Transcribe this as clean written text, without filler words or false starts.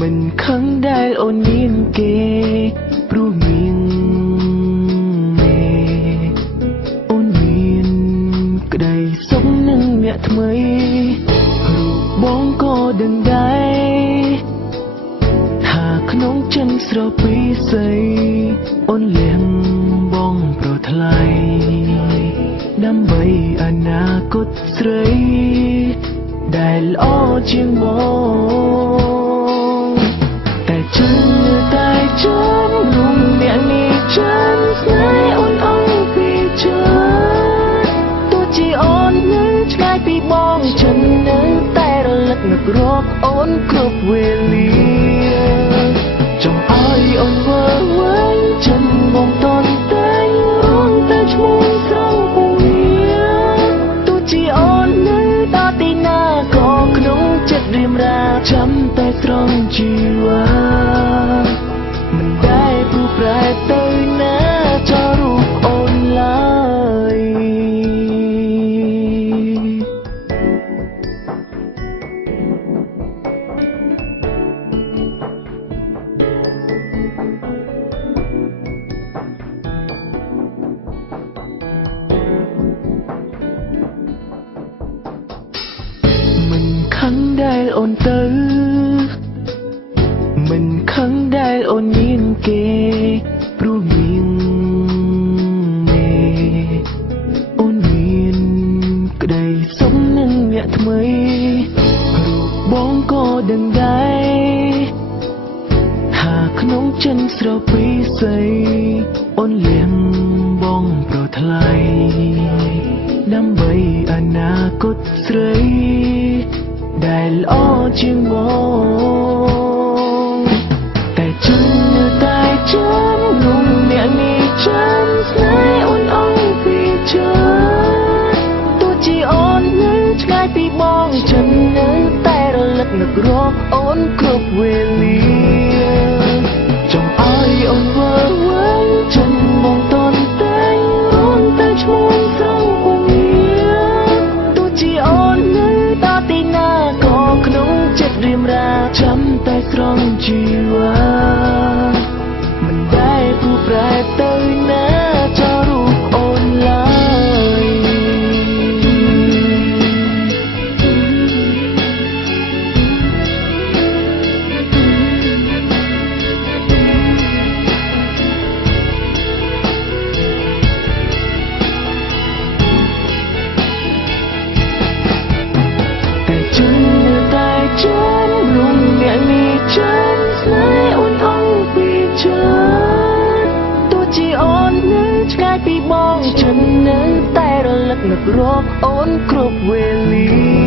មិនខឹងដែលអូនមានគេព្រោះមានមេអូនមានក្តីសុខនឹងអ្នកថ្មីរូបបងក៏ដឹងដែរថាក្នុងចិនស្រពីស័យអូនលៀងបងប្រថ្លៃដើម្បីអនាគតស្រីដែលល្អជាងបងតែចិនតែចិននោះអ្នកនេះចិនស្នេហ៍អូនអង្គពីចិនទោះជាអូននៅឆ្ងាយពីបងចិននៅតែរលឹកនឹករកអូនគ្រប់វេលាចង់ឲ្យអូនវើវិញចិនបងតន់តែងរងតែឈ្មោះស្រង់ពងាទោះជាអូននៅដល់ទីណាក៏ក្នុងចិត្តរៀមរាចាំតែស្រង់ជីវ៉ាមិនដែលព្រោះប្រែទៅណាចោលរូបអូនឡើយមិនខឹងដែលអូនទៅមិនខឹងដែលអូនមានគេព្រោះមានមេអូនមានក្តីសុខនឹងអ្នកថ្មីរូបបងក៏ដឹងដែរថាក្នុងចិនស្រពីស័យអូនលៀងបងប្រថ្លៃដើម្បីអនាគតស្រីដែលល្អជាងបងតែចិនតែចិននោះអ្នកនេះចិនស្នេហ៍អូនអង្គពីចិនទោះជាអូននៅឆ្ងាយពីបងចិននៅតែរលឹកនឹករកអូនគ្រប់វេលាចង់ឲ្យអូនវើវិញចិនបងតន់តែងរងតែឈ្មោះស្រង់ពងាទោះជាអូននៅដល់ទីណាក៏ក្នុងចិត្តរៀមរាចាំតែស្រង់ជីវ៉ាមិនដែលព្រោះប្រែទៅណាចោលរូបអូនឡើយតែចិនតែចិននោះអ្នកនេះចិនស្នេហ៍អូនអង្គពីចិនទោះជាអូននៅឆ្ងាយពីបងចិននៅតែរលឹកនឹករកអូនគ្រប់វេលា